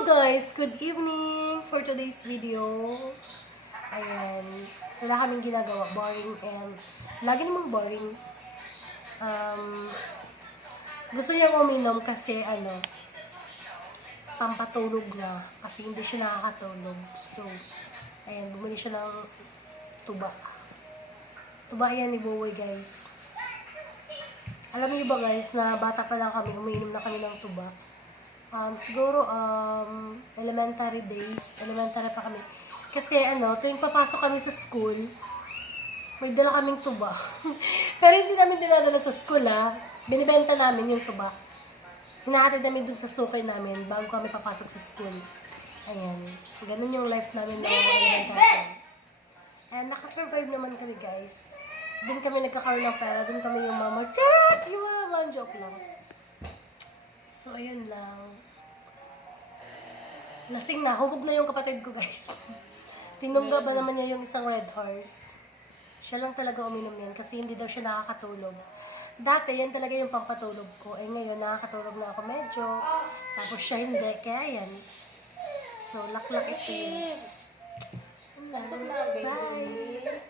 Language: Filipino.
guys, good evening for today's video. Ayan, wala kaming ginagawa, boring and lagi namang boring. Gusto niya uminom kasi pampatulog na kasi hindi siya nakakatulog. So, ayan, bumili siya ng tuba. Tuba yan ni Boy guys. Alam niyo ba guys na bata pa lang kami, umiinom na kami ng tuba. Siguro, elementary pa kami. Kasi, tuwing papasok kami sa school, may dala kaming tuba. Pero hindi namin dinadala sa school, binibenta namin yung tuba. Hinahatid namin dun sa sukay namin bago kami papasok sa school. Ayan. Ganun yung life namin na elementary. And nakasurvive naman kami, guys. Dun kami nagkakaroon ng pera. Dun kami yung mama. Charot! Yung mga joke lang. So, ayun lang. Lasing na. Hubog na yung kapatid ko, guys. Tinungga ba naman niya yung isang red horse? Siya lang talaga uminom yan kasi hindi daw siya nakakatulog. Dati, yan talaga yung pampatulog ko. Eh, ngayon, nakakatulog na ako medyo. Tapos siya hindi. Kaya yan. So, luck ito yun. Bye!